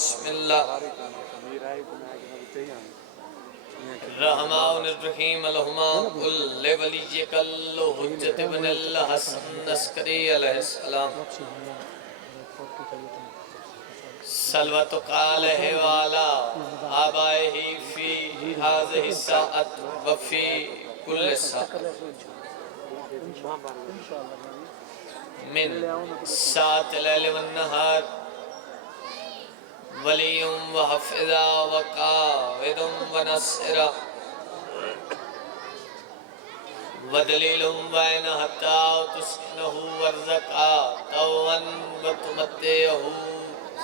بسم اللہ رحمان الرحیم اللہما قل ولیک الحجت ابن الحسن عسکری علیہ السلام صلوات قالہ والا آبائہ فی هذه الساعت وفی کل ساعت من ساعت اللیل والنہار ولی وحفظا وقاود ونصرا ودلیل وین حتا تسکنہ ورزقا طوعا وتمتعہ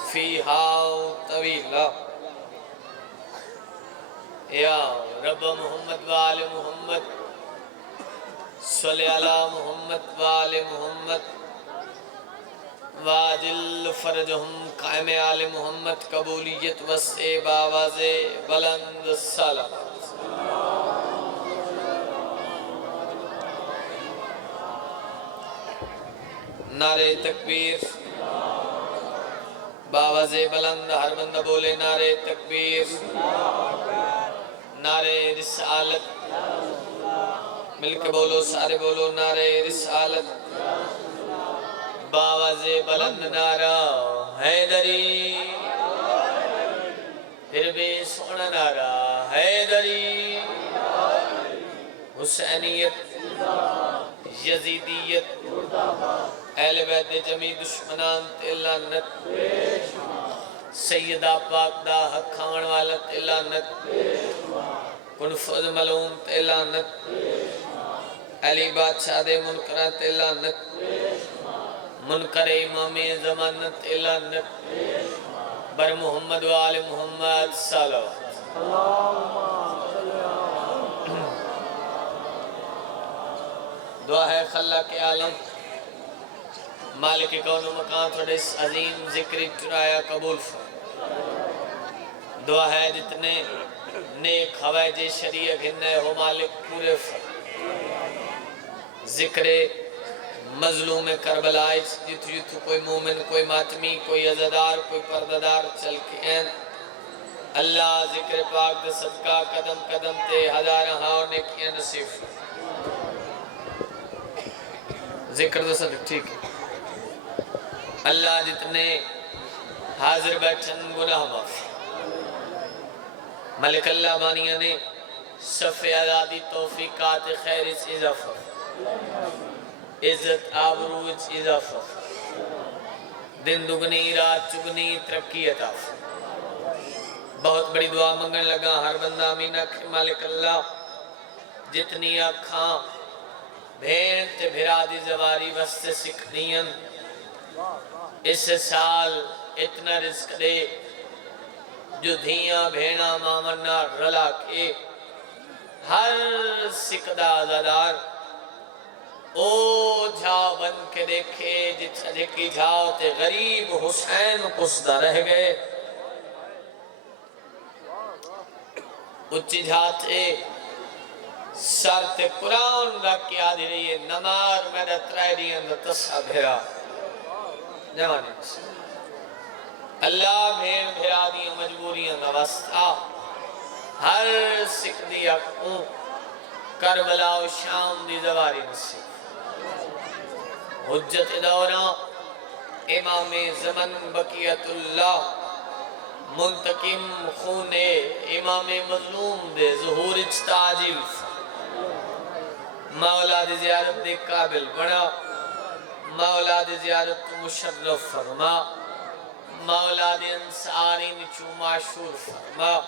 فیہا طویلا یا رب محمد وآل محمد صلی علی محمد وآل محمد واجل فرجہم قائم آل محمد قبولیت وسع باواز بلند السلام نعرہ تکبیر باواز بلند ہر بندہ بولے نعرہ تکبیر نعرہ رسالت مل کے بولو سارے بولو نعرہ رسالت باواز بلند نعرہ حیدری پھر بھی سونا نعرہ حیدری حسینیت یزیدیت اہل بیت جمی دشمنان تے لعنت سیدہ پاک دا حق کھان والا تے لعنت کنفذ ملعون تے لعنت علی بادشاہ دے منکرہ تے لعنت منکر امام زمانت لعنت بر محمد وآل محمد صلوات دعا ہے خلاق عالم مالک کون و مکان تھوڑے اس عظیم ذکری چرایا قبول فرما دعا ہے جتنے نیک حوائج شریع گھننے ہو مالک پورے فرما ذکر مظلوم کربلا جتو جتو کوئی مومن کوئی ماتمی کوئی عزدار کوئی پرددار چل کے ہیں اللہ ذکر پاک دے صدقہ قدم قدم تے ہزارہ ہاں نیکیاں نصیب ذکر دے صدق ٹھیک ہے اللہ جتنے حاضر بیٹھن گناہ معاف ملک اللہ بانیہ نے صفِ آزادی توفیقات خیر اس اضافہ عزت آبروج اضافہ دن دگنی رات چگنی ترقی عطا بہت بڑی دعا منگن لگا ہر بندہ آمین اکھر مالک اللہ جتنی اکھاں بھین تے بھرا دی زواری وسط سکھنین اس سال اتنا رزق دے جو دھیاں بھینا مامنہ رلا کے ہر سکدہ آزادار او جھا بن کے دیکھے جتھا جھکی جھاؤ تے غریب حسین پسدہ رہ گئے اچھی جھاتے سر تے قرآن رکھ کے آدھی رہی ہے نمار میرا ترائے دی اندر تصحہ بھیرا جوانی اللہ بھین بھیرا دی مجبوریاں نوستا ہر سکھ دی اکھوں کربلا و شام دی زواری نصیب حجت دوران امام زمن بقیت اللہ منتقم خون امام مظلوم دے ظہور اجتاجل مولا دی زیارت دے قابل بڑا مولا دی زیارت مشرف فرما مولا دی انسانی نچو معشور فرما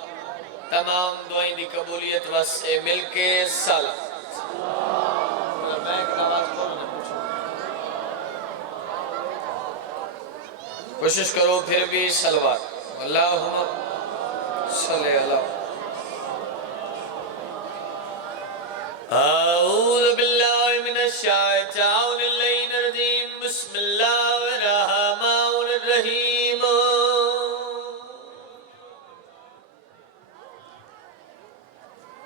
تمام دعائیں دی قبولیت واسے مل کے سلام کوشش کرو پھر بھی صلوات اللہم صلی اللہ اعوذ باللہ من الشیطان اللعین الرجیم بسم اللہ الرحمن الرحیم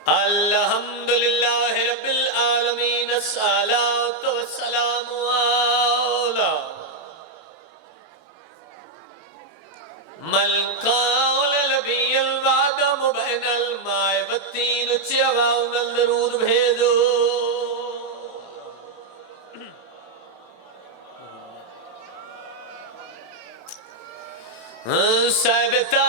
الحمدللہ رب العالمین الصلاة والسلام علی من القول لبی الوادم بین الماء والتین چواؤں درود بھیجو سبتا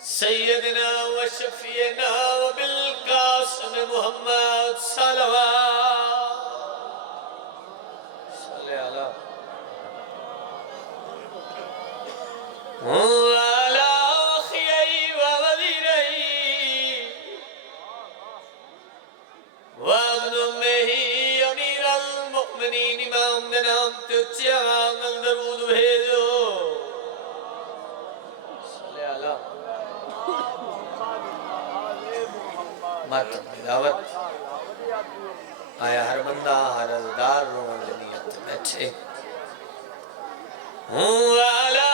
سیدنا و شفینا و بالقاسم محمد صلوات صلی اللہ وعلى أخيي ووزيري وابن أمه أمير المؤمنين امام نام تچیان درود بھیجو صلی اللہ ماتم دعوت آیا ہر بندہ ہر ازدار رون لنیت بیٹھے وعلى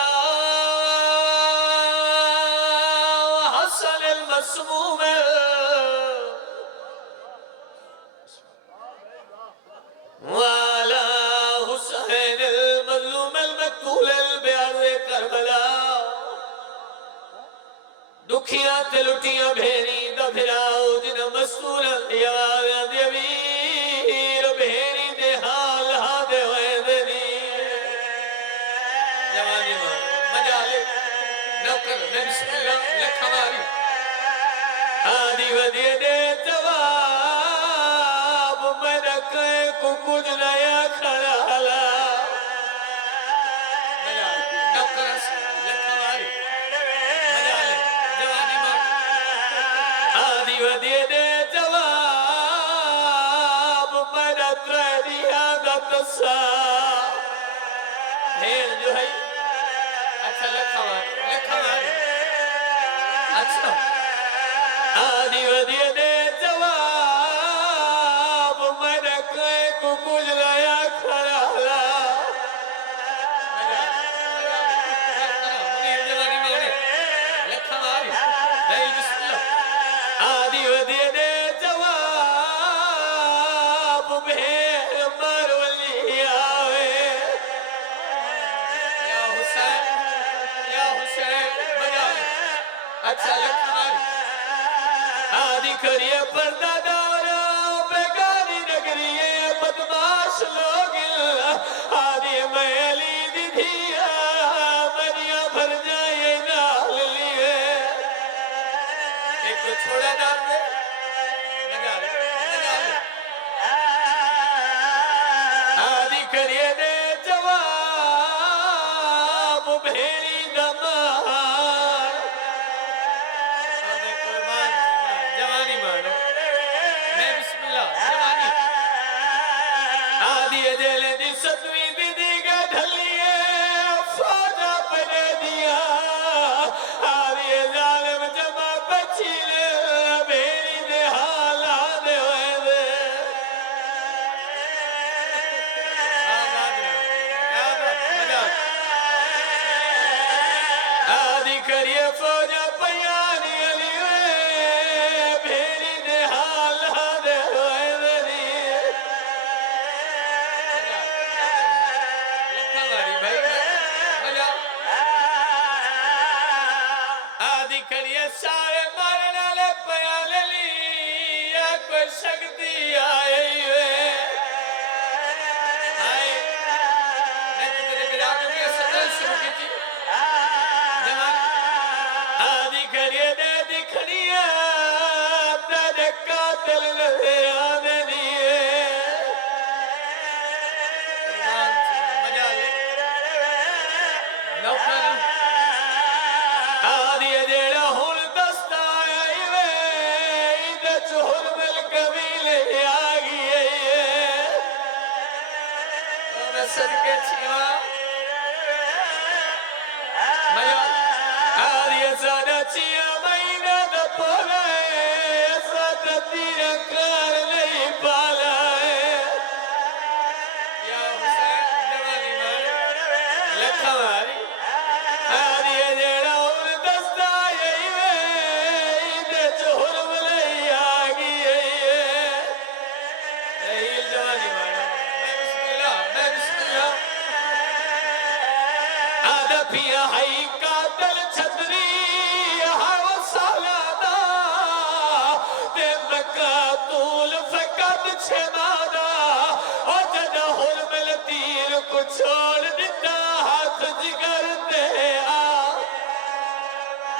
حسن المسموم وعلى حسين المظلوم المقتول البعر کربلا دکھیاں تلٹیاں بھیری دبھراؤ جن مستور یاد دیویر بھیری دے حال ہادے ہوئے دنی جوانی مجالے نوکر میں بسم اللہ لکھا ماری آدھی ودی دے جواب میں رکھے کو کچھ نیا کھڑالا نوکر لکھا ماری مجالے جوانی آدھی ودی دے جواب میں رکھے دیا دتسا دھیر جو ہے اچھا لکھا ماری اچھا آدھی ودی دے جواب میں رکھے کو کچھ نیا کھڑالا آدھی ودی دے جواب بھیر مرولی آوے یا حسین بجائے اچھا لکھاری آدھی کریے پردہ دارا بیگانی نگریے بدماش لوگ آدھی میلی دی دھیا منیا بھر جائے نال لیے ایک کو چھوڑا ڈال دے آدھی کریے دے جواب بھیری دمار جوانی مانو میں بسم اللہ جوانی آدھی جیلے دی ستوی دی دیگا ڈھلیے فوجا پڑے دیا آدھی ظالم جمع پچھیلے بھیری دے حالا دے ہوئے دے آدھی کریے فوجا پیانی علیوے بھیری دے حالا دے ہوئے دے لکھا ماری بھائی مجھا آدھی کریے سارے مارنا لے پیانے لی یا کوئی شکتی آئے ہوئے آئے میں تو تیرے ملاپ میں ستر شروع کی تھی آدھی کریے دے دکھنیا تیرے قاتل لے آنے دیئے آدھی جیڑا ہون دستا آئی وے ایدہ چہر مل قبیلے آگی میں صدقے چھیوا آدھی سادہ چیا مہینہ دا پولا ہے سادہ تیرا کار نہیں پالا ہے یا حسین جوانی مارے لکھا ماری آدھی جیڑا ہون دستا آئی وے ایدہ چہر چھوڑ دیتا ہاتھ جگر دے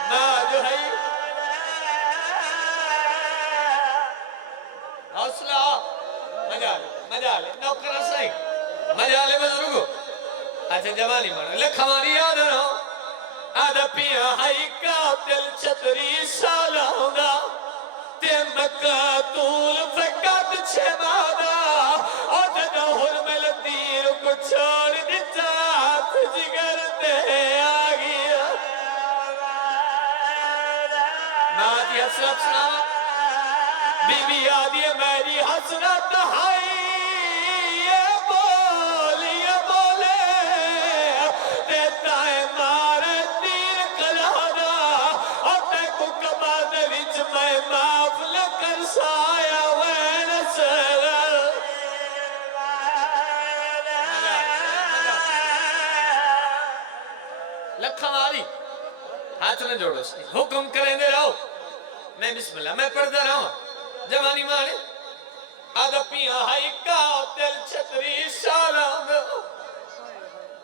ماں جو ہے حوصلہ مجالے نوکرہ صحیح مجالے بزرگو اچھا جوانی مانا لکھا ماری یاد رہا آدھا پیا ہائی قاتل چھتری سالہ ہوگا تے مکہ طول فقط چھے مادا اور جدہ حرمل تیر کو چھوڑ دیتا ہاتھ جگر دے آگیا مادی حسرت سنا بی بی آدھی میری حسرت ہائی یہ بولے دیتا ہے مارے تیر کلانا اور تے کو کمال دے وچ میں معاف لکر سایا وین سر لکھا ماری ہاتھ میں جوڑو سے حکم کریں دے رہو میں بسم اللہ میں پڑھ دے رہا ہوں جوانی مانے آدھا پیاں ہائی قاتل چھتری سالانگ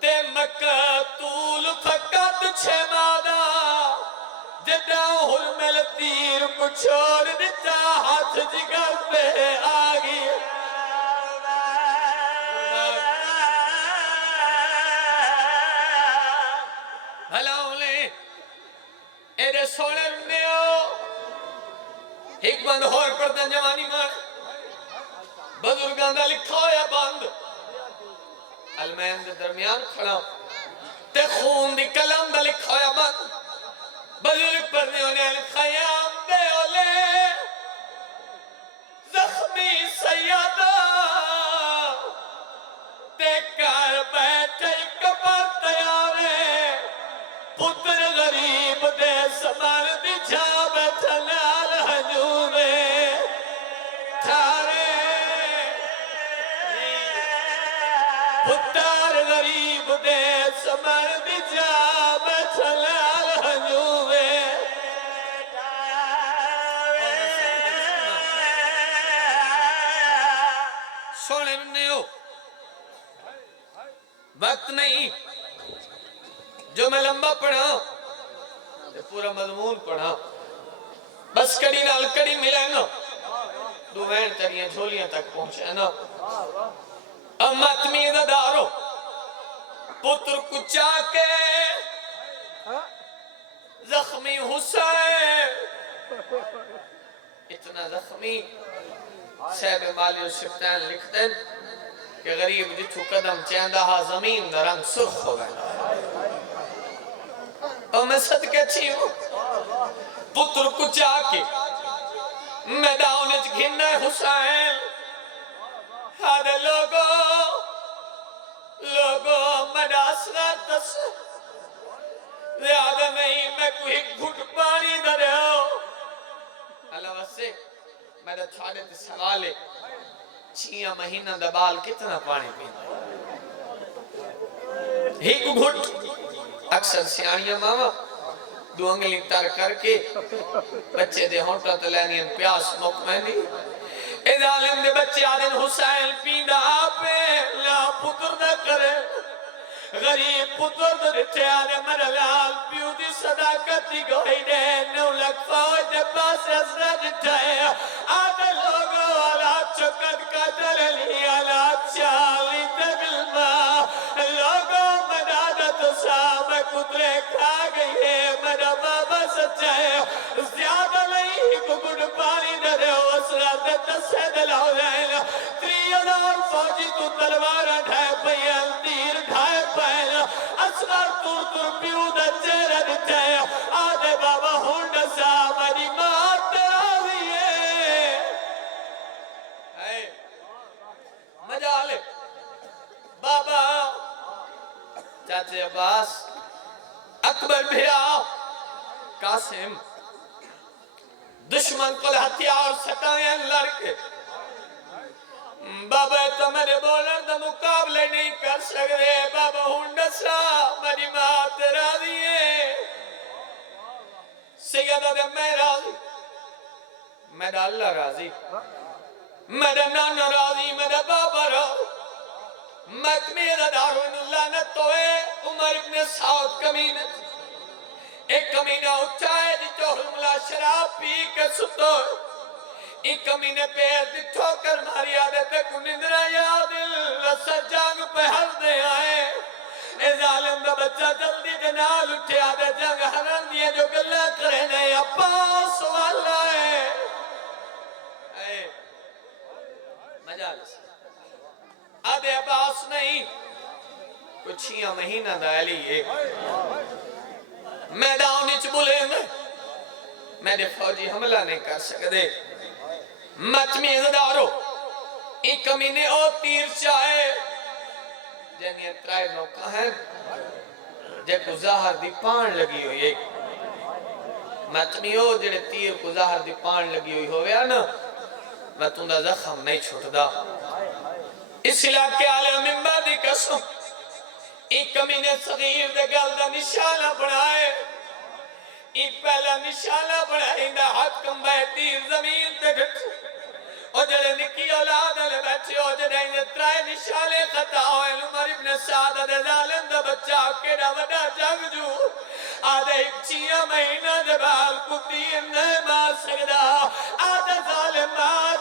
تے مکہ طول فقط چھے مادہ جدہ حرمل تیر کو چھوڑ دیتا ہاتھ جگر پہ آگی بھلاؤں لے ایدے سونے رنے ہو ایک بند اور پردن جوانی مانے بزرگان دا لکھا یا بند المین دے درمیان کھڑا تے خون دی کلم دا لکھا یا بند بزرگ پردے ہونے الخیام دے اولے زخمی سیادہ تے کار بیٹھے کپر تیارے پتر غریب دے سمر دی جا بیٹھنال حجورے تھارے پتر غریب دے سمر دی جا بیٹھنال حجورے سونے رنے ہو وقت نہیں جو میں لمبا پڑھا پورا مضمون پڑھا بس کڑی نال کڑی ملے نا دو وین تریاں جھولیاں تک پہنچے نا امت مید دارو پتر کچا کے زخمی حسین اتنا زخمی صاحب مالی و شفتین لکھ دیں کہ غریب جتو قدم چیندہ ہا زمین دا رنگ سرخ ہو گئے اور میں صدقے چھی ہوں پتر کچا کے میدانج گھنے حسین ہادے لوگو مداسنا تس زیادہ نہیں میں کوئی گھٹ پانی درے ہو اللہ واسے میرا چھاڑے تے سوالے 6 مہینہ دبال کتنا پانی پینا ایک گھٹ اکثر سیانیاں ماما دو انگلی تر کر کے بچے دے ہونٹا تلینین پیاس مکمینی اے ظالم دے بچے آدن حسین پیندہ آپے لا پتر نہ کرے غریب پتر دے آدھے مرلال پیو دی صداقتی گوئی دے نو لگ فوج دے پاس اسرہ جٹھائے آدھے لوگو والا چکت کا دللی علا چالی دبلما لوگو مدادت سام کترے کھا گئی ہے میرا بابا سچائے زیادہ نہیں کو گڑ پانی درے اسرہ دے تسے دلاؤ جائے 3000 فوجی تو تلوارہ ڈھائے پہیل تیر ڈھائے پہیل اسرہ تور پیو دا چہرہ دٹھائے آدھے بابا ہونڈا سا مری مات راویے مجالے بابا چاچے عباس اکبر بھیا قاسم دشمن کو ہتھیار سٹائیں لڑکے بابا تو میرے بولر دا مقابلے نہیں کر سکتے بابا ہونڈسا میری ماں تیرا دیئے سیدہ دے میں راضی میرا اللہ راضی میرا نانا راضی میرا بابا راضی ماتمی ازادارو انہوں لعنت ہوئے عمر ابن سعود کمینے ایک کمینہ اچھا ہے جی چوہر ملا شراب پی کے ستو ایک کمینے پیر دی ٹھوکر ماری آدھے کو نندرہ یا دل رسا جانگ پہ ہر دے آئے اے ظالم دا بچہ جلدی جنال اٹھے آدھے جنگ حرم دیئے جو گلہ کرے نہیں عباس والا ہے اے مجالس آدھے عباس نہیں کچھیاں مہینہ دائلی ایک میدان اچ بولے میں دے فوجی حملہ نہیں کر سکتے مچمی ازدارو ایک کمینے او تیر چاہے جنہیں اترائے نوکا ہے جے کو ظاہر دی پان لگی ہوئی ایک مچمی او جڑے تیر کو ظاہر دی پان لگی ہوئی ہوئے نا میں تندہ زخم نہیں چھوٹ دا اس علاقے آلے ممبا دی قسم ایک کمینے صغیر دے گل دا نشانہ بڑھائے ایک پہلا نشانہ بڑھائے اندہ ہاتھ کمبائے تیر زمین تے گھٹ اور جڑے نکی اولاد علی بیٹھے ہو جڑے انہیں ترائے نشانے خطا ہوئے عمر ابن سعد دے ظالم دا بچہ کیڑا وڈا جنگ جو آدھے ایک چیاں مہینہ دے بال کو تیر نہیں مار سکدا آدھے ظالم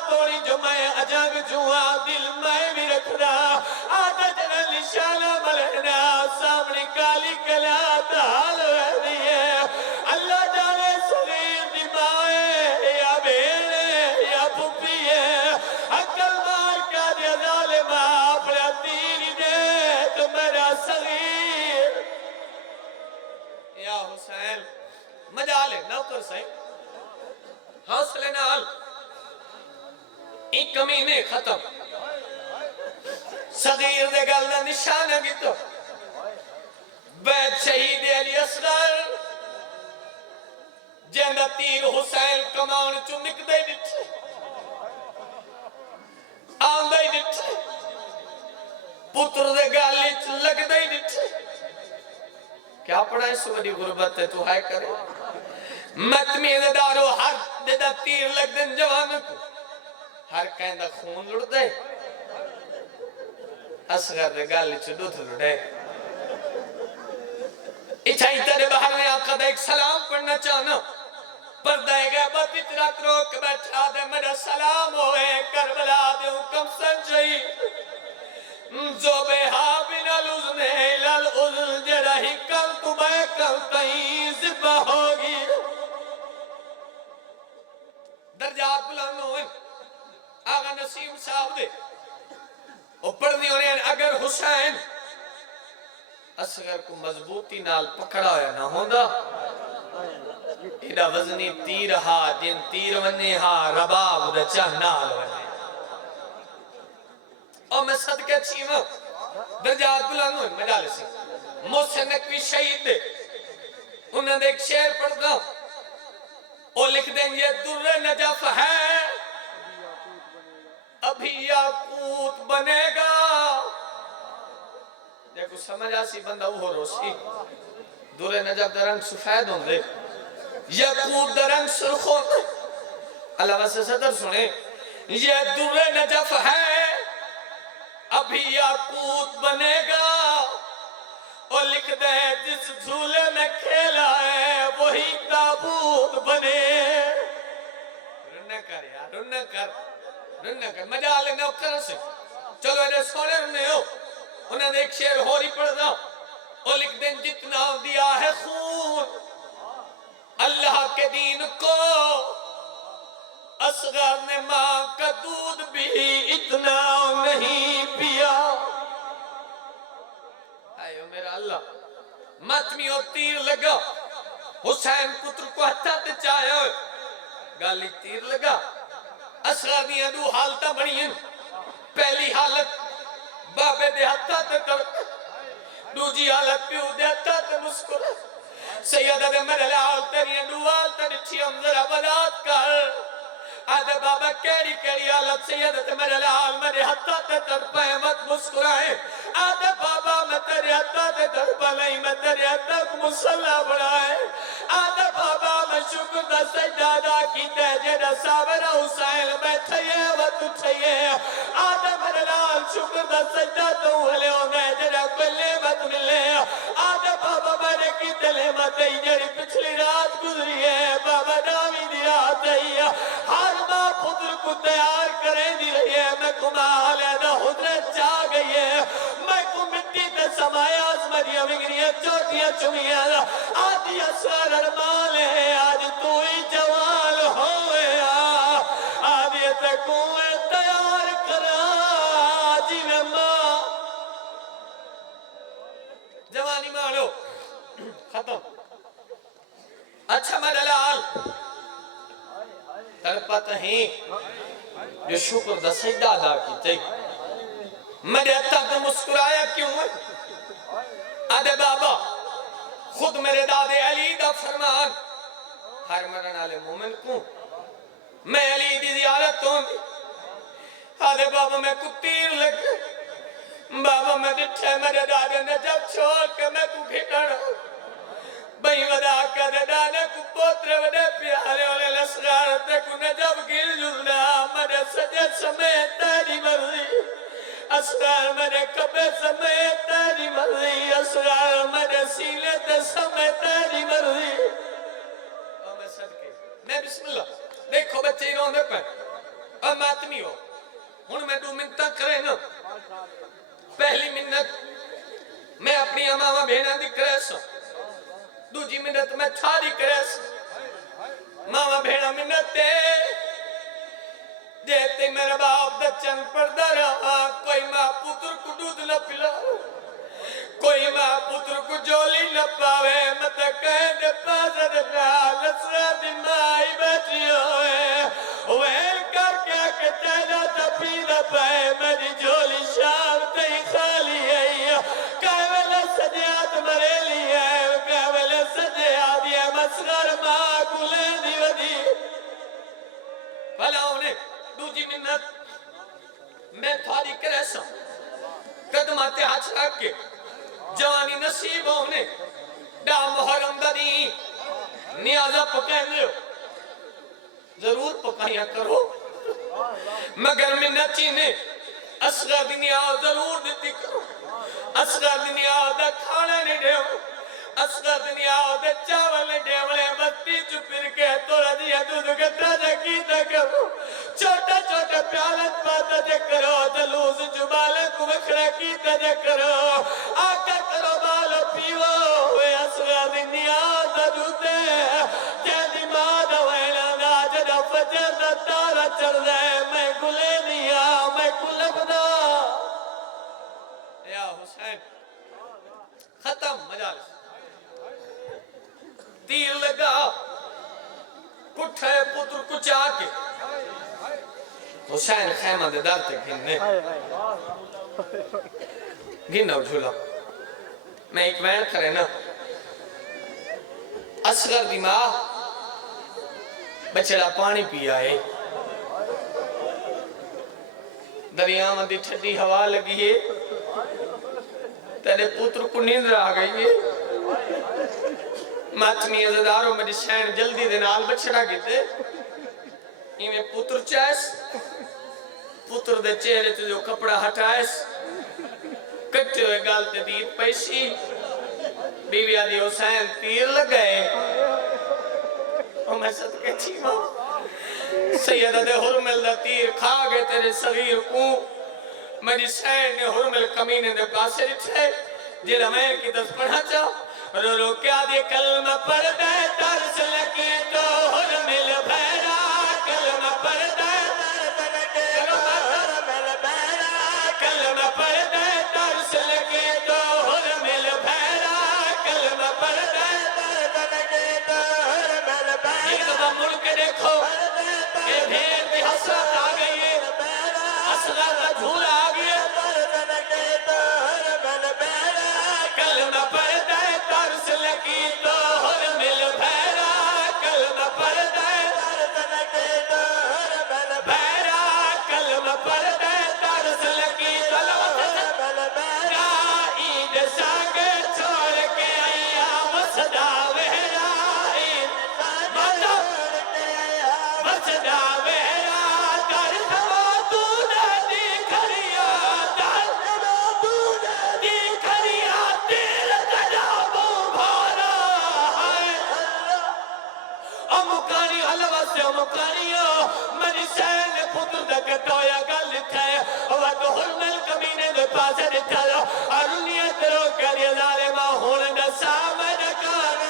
توڑی جو میں اجنگ جو دل میں بھی رکھ دا آدھے جڑے نشانہ بلہنا سامنے کالی کلا دال رہ دیئے اللہ جانے صغیر دی مائے یا بیڑے یا پھپی ہے عقل مار کا دیا ظالم اپنا تیری دے تو میرا صغیر یا حسین مجالے نوکر سے حوصلے نال ایک کمینے ختم صغیر دے گلنا نشانہ گیتو بیت شہید علی اصغر جندہ تیر حسین کمان چنک دے ڈٹھے آن دے ڈٹھے پتر دے گالی لگ دے ڈٹھے کیا پڑھا ہے سو بڑی غربت ہے تو ہائے کرے متمی دارو ہر دیدہ تیر لگ دن جوان کو ہر کہندہ خون لڑ دے اصغر دے گالی چڑو تھا لڑے اچھائی ترے بہر میں آقا دا ایک سلام پڑھنا چاہنا پردہ غیبت اترات روک بیٹھا دے میرا سلام ہوئے کربلا دے حکم سنجئی زوبہا بن الازن الالعزل جرہی کل تو بے کل تہیں زبہ ہوگی درجات بلند ہوئے آغا نسیم صاحب دے اور پڑھنی ہونے اگر حسین اصغر کو مضبوطی نال پکڑا ہویا نہ ہوندہ ایڈا وزنی تیر ہا جن تیر ونی ہا رباب دا چہنال ونی اور میں صدقہ چیمہ درجات بلند ہوئے مجالسی محسن نقوی شہید دے انہوں نے ایک شعر پڑھتا اور لکھ دیں یہ در نجف ہے ابھی یاقوت بنے گا دیکھو سمجھ آسی بندہ وہ روسی در نجف درنگ سفید ہوں دے یاقوت درنگ سرخ ہوں دے اللہ واسے صدر سنے یہ در نجف ہے ابھی یاقوت بنے گا اور لکھ دے جس جھولے میں کھیلا ہے وہی تابوت بنے رنہ کر یار رنہ کر مجال نوکر سے چلو ایڈے سونے رنے ہو انہوں نے ایک شعر ہو رہی پڑھ دا اور لکھ دیں جتنا دیا ہے خون اللہ کے دین کو اصغر نے ماں کا دودھ بھی اتنا نہیں پیا آئیو میرا اللہ ماتمی اور تیر لگا حسین پتر کو ہتھا تے چاہے ہوئے گالی تیر لگا اصغر دیا دو حالتہ بڑی ہیں پہلی حالت بابے دے ہتھا تے ترک دوجی حالت پیو دے ہتھا تے مسکر سیدہ دے میرے لعال تیری دوال تے ڈچھی ہم ذرا بلات کر آدھے بابا کیڑی کیڑی حالت سیدہ میرے لعال میرے ہتھا تے ترپے مت مسکرائے آدھے بابا میں تیرے ہتھا تے ترپے نہیں میں تیرے ہتھا کو مسلح بڑھائے آدھا بابا میں شکر دا سجدہ دا کیتا ہے جیڑا صابر حسین بیٹھے وقت اٹھئے آدھا میرے لال شکر دا سجدہ تو ہلے ہونا ہے جیڑا کوئی نعمت ملے آدھا بابا میرے کی نعمت ہے جیڑی پچھلی رات گزری ہے بابا نامی دی رات ہے ہر ماں پتر کو تیار کریں دی رہی ہے میں کمال ہے نا حضرت چاہ گئی ہے میں کو مٹی تے سمایا آزمانیاں بگریاں چوٹیاں چمیاں آدھی اسرار ارمان ہے آج تو ہی جوال ہوئے آدھی تکویں تیار کرا جی میں ماں جوانی مانو ختم اچھا مدلال ترپت ہی جو شکر دا سجدہ ادا کی تھی میرے تک مسکرایا کیوں ہے آدھے بابا خود میرے دادے علی دا فرمان ہر مرن آلے مومن کو میں علی دی زیارت ہوں دی آدھے بابا میں کو تیر لگ بابا میں ڈٹھے میرے دادے نے جب چھوڑ کے میں کو گھٹڑ بھئی ودا کدے دانے کو پوترے وڈے پیارے والے لسغارتے کو نجب گل جلنا میرے سجد سمیت تیری مرضی اسرار میرے کبے سمیت تیری مرضی اسرار میرے سیلے تے سمیت تیری مرضی اور میں صدقے میں بسم اللہ دیکھو بچے ہی روندے پہ اور ماتمی ہو ہن میں دو منتہ کرے نا پہلی منت میں اپنی امامہ بہنہ دی کرے سو دوجی منت میں چھاری کرے سو ماما بہنہ منت تے جیتے میرے باپ دا چند پردہ رہا کوئی ماں پتر کو دودھ نہ پلا کوئی ماں پتر کو جولی نہ پاوے مت کہیں دے پازر لسرہ دی مائی بیٹھی ہوئے ویل کر کے کہ تیجا تا پی نہ پائے میری جولی شام تے ہی خالی ہے کہے ویلے سجیات مرے لی ہے کہے ویلے سجیات یہ مسغر ماں کلے دی ودی بھلا انہیں دوجی منت میں تھاری کرے سا قدمات ہاتھ رکھ کے جوانی نصیب ہونے دا محرم دا دی نیازہ پکائیں گے ضرور پکائیاں کرو مگر منت چینے اصغر دی نیاز ضرور دیتی کرو اصغر دی نیاز دا کھانا نہیں دے اصغر دی نیاز دا چاول نہیں دے ملے بستی چپر کے توڑا دیا دودھ گتا جا کیتا کرو چھوٹا چھوٹا پیالت پاتا جا کرو دلوز جبالے کو وکھڑا کیتا جا کرو آقا کرو بالو پیو ہوئے اصغر دی نیاز دا دودھے جیدی مادہ وینا دا جدا فجر دا تارا چڑھ دے میں گلے دیا میں کلب دا یا حسین ختم مجالس تیر لگا پٹھے پتر کو چاہ کے حسین خیمہ دے دار تے گھننے گھننا جھولا میں ایک وین کرے نا اصغر دی ماں بچڑا پانی پیا ہے دریا میں دی ٹھڈی ہوا لگی ہے تیرے پتر کو نیند رہا گئی ہے ماتمی عزداروں میں شین جلدی دے نال بچڑا گیتے میں پتر چیس پتر دے چہرے تے جو کپڑا ہٹائیس کٹے ہوئے گالتے دید پیشی بیوی آدھی حسین تیر لگئے اور میں صدقے چیمہ سیدہ دے حرمل دا تیر کھا گئے تیرے صغیر کو میری سین نے حرمل کمینے دے پاسے رٹھے جیڑا میں کی دس پڑھا چاہو رو رو کیا دے کلمہ پڑھ دے ترس لگے تو حرمل بھیرا کلمہ پڑھ دے کلمہ پڑھ دے ترس لگے تو حرمل بھیرا کلمہ پڑھ دے ایک دفعہ مڑ کے دیکھو کہ بھیر بھی حسرت آ گئی ہے اصغر کا جھولا آ گیا کلمہ پڑھ دے ترس لگی تو حرمل بھیرا کلمہ پڑھ دے پاس چلو ارنیا ترو کر ظالما ہون دسا من کان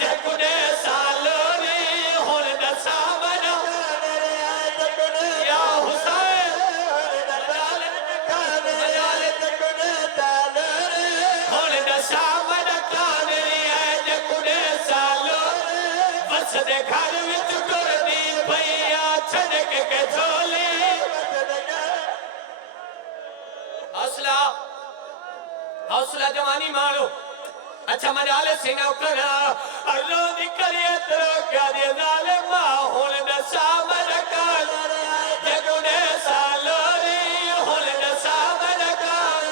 جکنے سالو نے ہون دسا من یا حسین ہون دسا من کان جکنے سالو بس دے گھر وچ ٹر دی پیا چھڑک کے جھولی حوصلہ جوانی مارو اچھا مجالے سے نوکرا ارلو دکھریے ترو کیا دی ظالمہ ہون دسا مرکان جگونے سالوری ہون دسا مرکان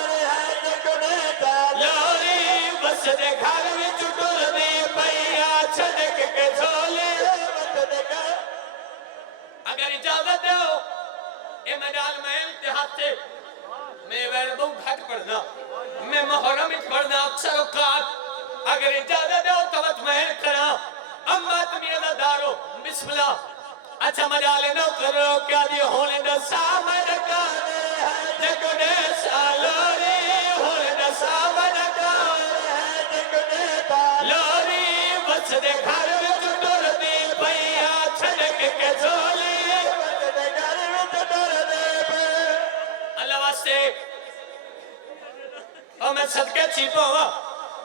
لوری بس دے گھر میں چٹور دی پیا چھڑک کے جھولی اگر اجازت دے ہو اے مجال میں امتحاد سے میں وین بہت گھٹ پڑھنا میں محرم پڑھنا اکثر اوقات اگر اجازت دے تو مطمئن کرا اما تمہیں ازادارو بسم اللہ اچھا مجالے نو کرو کیا دی ہونے دا سامن کانے جگنے سالوری ہونے دا سامن کانے لوری بس دے گھر میں چٹور دی پیا چھڑک کے جھولی اللہ واسطے اور میں صدقے چھیپوں ہوا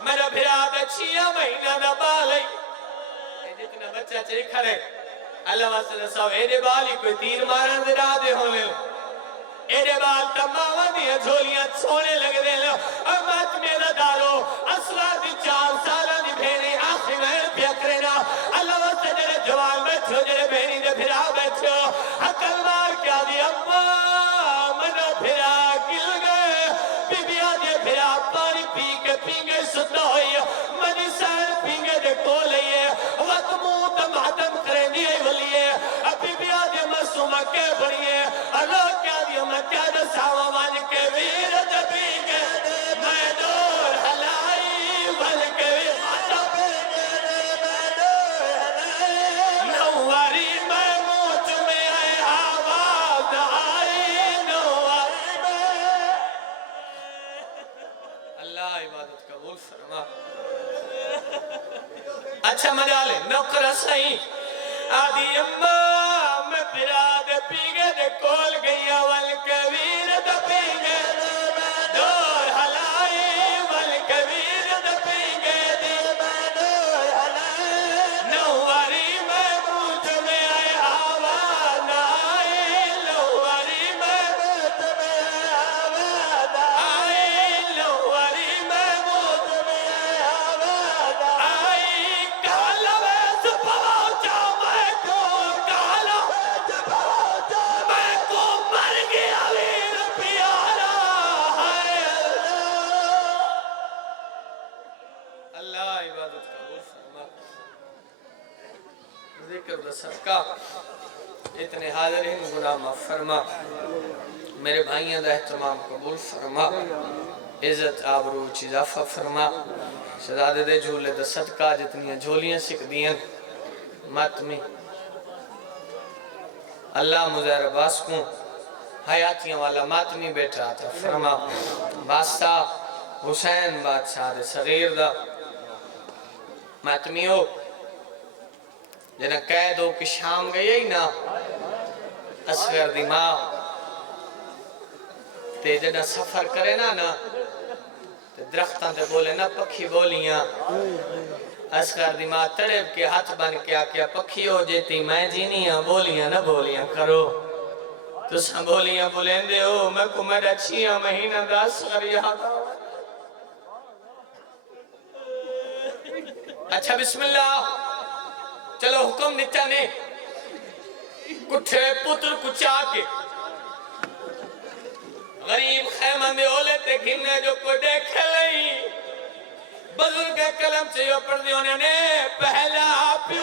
میرا بھراد 6 مہینہ دا بالی جتنا بچہ چاہی کھڑے اللہ واسطے نساو ایڈے بالی کوئی تیر مارن دے رادے ہونے لو ایڈے بال تماما دیا جھولیاں سونے لگ دے لو اور مات میرا دارو اصلا دی 4 سالہ دی بھینے آخری میں پیکرنا اللہ واسطے جرے جوان بیٹھو جرے بہنی دے بھرا بیٹھو حقل مار کیا دی اممہ منو بھرا گل گئے بی بی آدھے بھرا پانی پی کے پینگے ستا ہوئی منی سین پینگے دے کو لئیے وقت موت مہدم کریں دیئے ولیے ابھی بھی آدھے مسومہ کے بڑیے اللہ کیا دیئے میں کیا دے ساوہ وان کے ویر دبینگے میں دور حلائی ون کے ویر نواری میں موچ میں آئے آواز آئی نواری میں اللہ عبادت قبول فرما اچھا مجالے نوکر سائیں آدھی اممہ میں براد پیگے دے کول گئی والکویر دا پیگے دور حلائی والکویر دا پیگے دی نواری میں موت میں آئے آوان آئی لواری میں موت میں آوان آئی لواری میں موت میں آوان آئی کالا ویس پہنچا میں کو کالا میں کو مر گیا ویر پیارا ہے اللہ عبادت قبول فرما ذکر و صدقہ اتنے حاضر ہیں گناہ معاف فرما میرے بھائیاں دا احتمام قبول فرما عزت آبرو اضافہ فرما شہزادے دے جھولے دا صدقہ جتنی جھولیاں سکھ دیاں ماتمی اللہ مزیر عباس کو حیاتیاں والا ماتمی بیٹھا تھا فرما باستا حسین بادشاہ دے صغیر دا ماتمی ہو جنہ قید ہو کہ شام گئی ہی نا اصغر دی ماں تے جنہ سفر کرے نا تے درختان تے بولے نا پکھی بولیاں اصغر دی ماں تڑب کے ہاتھ بن کے آکیا پکھی ہو جیتی میں جینیاں بولیاں نہ بولیاں کرو تو ساں بولیاں بولیں دے ہو میں کو میرا 6 مہینہ دا اصغر یاد آؤ اچھا بسم اللہ چلو حکم نچا نے کٹھے پتر کچا کے غریب خیمہ میں اولے تے گھنے جو کو دیکھے لئی بزرگ کلم سے یو پڑھ دیونے نے پہلا پیو